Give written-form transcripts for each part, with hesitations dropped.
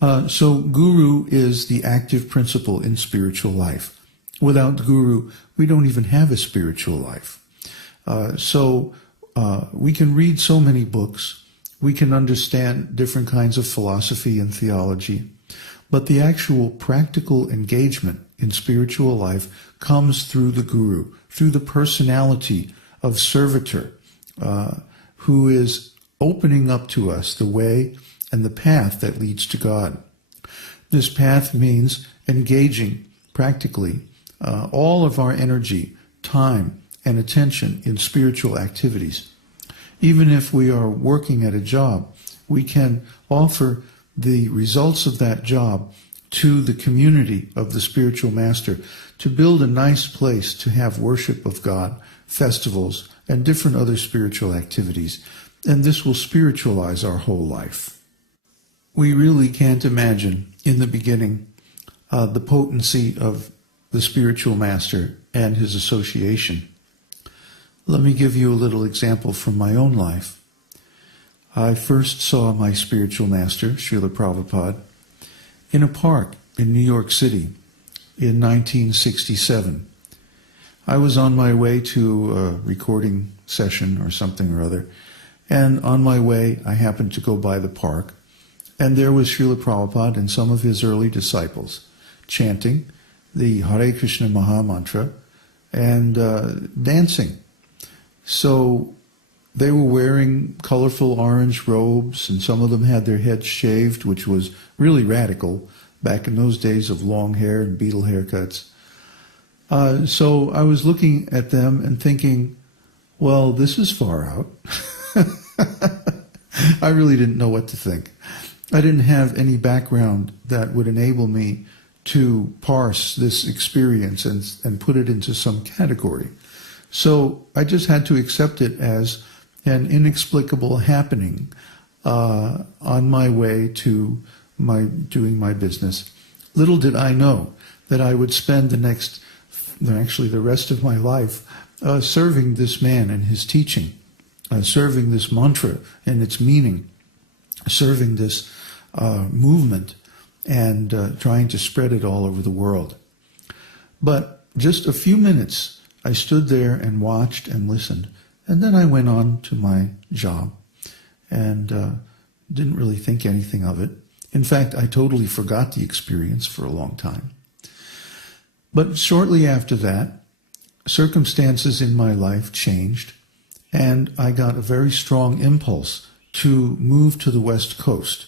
So Guru is the active principle in spiritual life. Without the Guru, we don't even have a spiritual life. We can read so many books, we can understand different kinds of philosophy and theology, but the actual practical engagement in spiritual life comes through the Guru, through the personality of servitor, who is opening up to us the way and the path that leads to God. This path means engaging practically all of our energy, time, and attention in spiritual activities. Even if we are working at a job, we can offer the results of that job to the community of the spiritual master to build a nice place to have worship of God, festivals, and different other spiritual activities. And this will spiritualize our whole life. We really can't imagine in the beginning the potency of the spiritual master and his association. Let me give you a little example from my own life. I first saw my spiritual master, Srila Prabhupada, in a park in New York City in 1967. I was on my way to a recording session or something or other, and on my way I happened to go by the park, and there was Srila Prabhupada and some of his early disciples chanting the Hare Krishna Maha Mantra and dancing. So they were wearing colorful orange robes, and some of them had their heads shaved, which was really radical back in those days of long hair and beetle haircuts. So I was looking at them and thinking, well, this is far out. I really didn't know what to think. I didn't have any background that would enable me to parse this experience and put it into some category. So I just had to accept it as an inexplicable happening on my way to doing my business. Little did I know that I would spend the rest of my life serving this man and his teaching, serving this mantra and its meaning, serving this movement, and trying to spread it all over the world. But just a few minutes I stood there and watched and listened, and then I went on to my job and didn't really think anything of it. In fact, I totally forgot the experience for a long time. But shortly after that, circumstances in my life changed, and I got a very strong impulse to move to the West Coast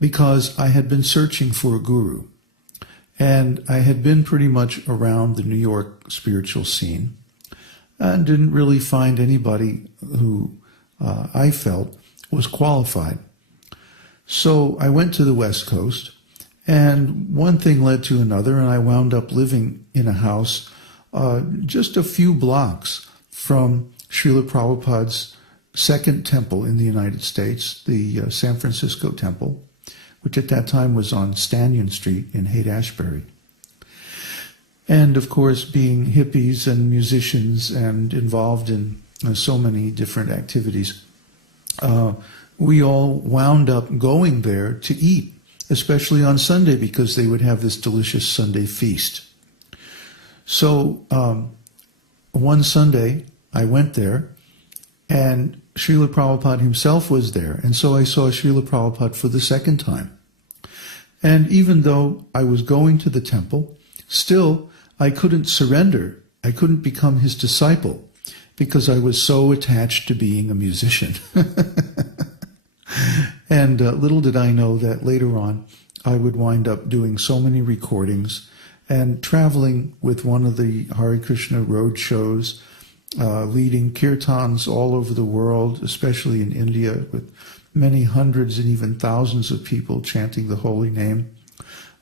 because I had been searching for a guru. And I had been pretty much around the New York spiritual scene and didn't really find anybody who I felt was qualified. So I went to the West Coast, and one thing led to another, and I wound up living in a house just a few blocks from Srila Prabhupada's second temple in the United States, the San Francisco Temple, which at that time was on Stanton Street in Haight-Ashbury. And of course, being hippies and musicians and involved in so many different activities, we all wound up going there to eat, especially on Sunday, because they would have this delicious Sunday feast. So one Sunday, I went there, and Srila Prabhupada himself was there, and so I saw Srila Prabhupada for the second time. And even though I was going to the temple, still I couldn't surrender. I couldn't become his disciple because I was so attached to being a musician. And little did I know that later on I would wind up doing so many recordings and traveling with one of the Hare Krishna road shows, leading kirtans all over the world, especially in India, with many hundreds and even thousands of people chanting the holy name.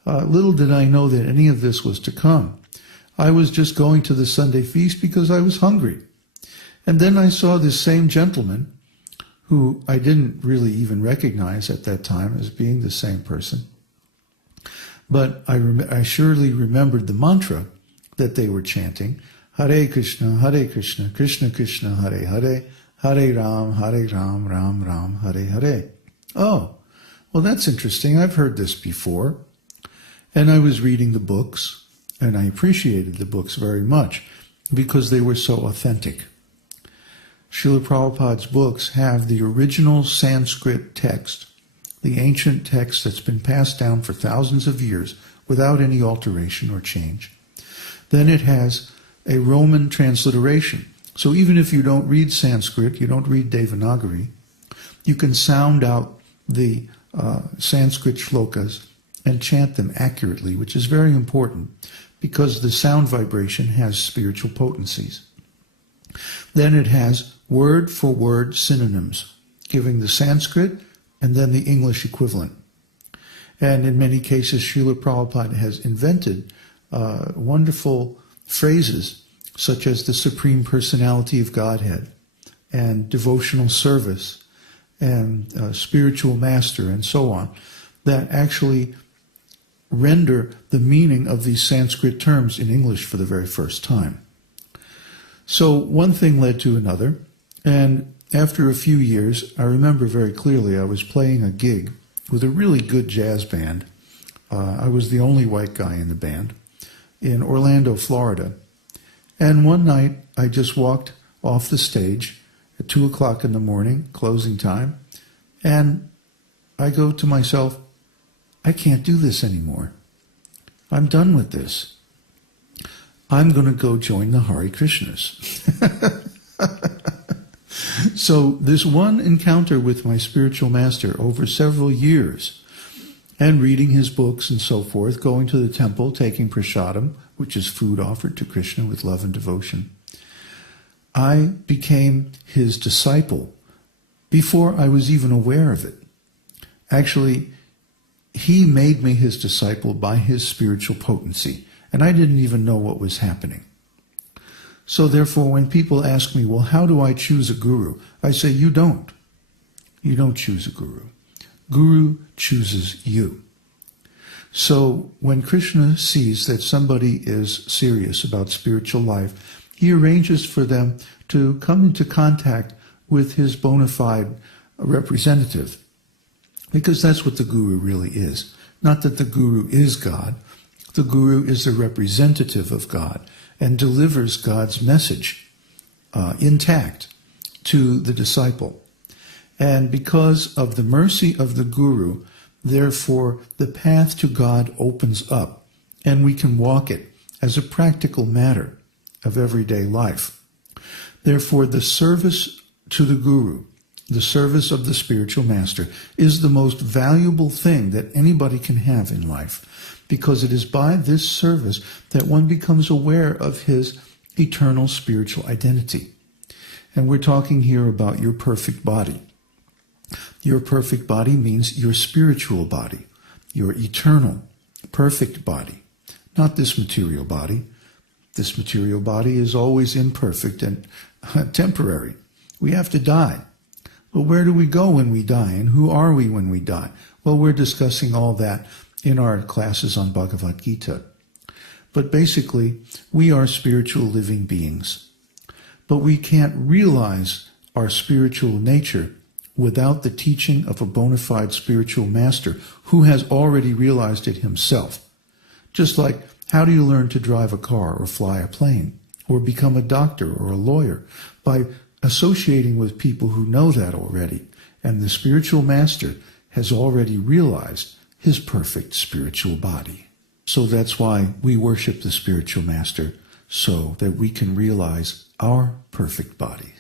Little did I know that any of this was to come. I was just going to the Sunday feast because I was hungry. And then I saw this same gentleman, who I didn't really even recognize at that time as being the same person. But I surely remembered the mantra that they were chanting, Hare Krishna, Krishna Krishna, Hare Hare, Hare Ram, Ram Ram, Hare Hare. Oh, well, that's interesting. I've heard this before. And I was reading the books, and I appreciated the books very much because they were so authentic. Srila Prabhupada's books have the original Sanskrit text, the ancient text that's been passed down for thousands of years without any alteration or change. Then it has a Roman transliteration. So even if you don't read Sanskrit, you don't read Devanagari, you can sound out the Sanskrit shlokas and chant them accurately, which is very important because the sound vibration has spiritual potencies. Then it has word-for-word synonyms, giving the Sanskrit and then the English equivalent. And in many cases, Srila Prabhupada has invented wonderful phrases such as the Supreme Personality of Godhead and devotional service and spiritual master and so on, that actually render the meaning of these Sanskrit terms in English for the very first time. So one thing led to another, and after a few years, I remember very clearly I was playing a gig with a really good jazz band. I was the only white guy in the band in Orlando, Florida. And one night I just walked off the stage at 2 o'clock in the morning, closing time, and I go to myself, I can't do this anymore. I'm done with this. I'm going to go join the Hare Krishnas. So this one encounter with my spiritual master over several years, and reading his books and so forth, going to the temple, taking prasadam, which is food offered to Krishna with love and devotion, I became his disciple before I was even aware of it. Actually, he made me his disciple by his spiritual potency, and I didn't even know what was happening. So therefore, when people ask me, well, how do I choose a guru? I say, you don't. You don't choose a guru. Guru chooses you. So when Krishna sees that somebody is serious about spiritual life, he arranges for them to come into contact with his bona fide representative. Because that's what the guru really is. Not that the guru is God. The guru is the representative of God and delivers God's message intact to the disciple. And because of the mercy of the guru, therefore the path to God opens up, and we can walk it as a practical matter of everyday life. Therefore, the service to the guru, the service of the spiritual master, is the most valuable thing that anybody can have in life, because it is by this service that one becomes aware of his eternal spiritual identity. And we're talking here about your perfect body. Your perfect body means your spiritual body, your eternal, perfect body, not this material body. This material body is always imperfect and temporary. We have to die. But where do we go when we die, and who are we when we die? Well, we're discussing all that in our classes on Bhagavad-gītā. But basically, we are spiritual living beings. But we can't realize our spiritual nature without the teaching of a bona fide spiritual master who has already realized it himself. Just like, how do you learn to drive a car or fly a plane or become a doctor or a lawyer? By associating with people who know that already. And the spiritual master has already realized his perfect spiritual body. So that's why we worship the spiritual master, so that we can realize our perfect body.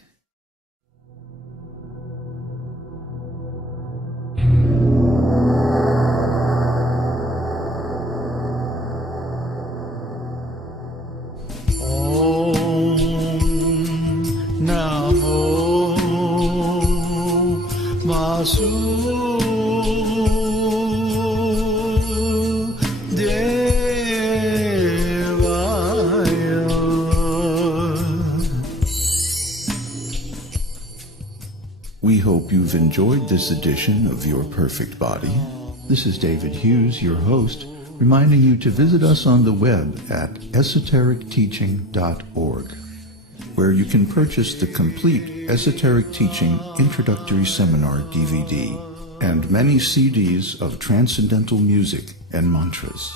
We hope you've enjoyed this edition of Your Perfect Body. This is David Hughes, your host, reminding you to visit us on the web at esotericteaching.org, where you can purchase the complete Esoteric Teaching Introductory Seminar DVD. and many CDs of transcendental music and mantras.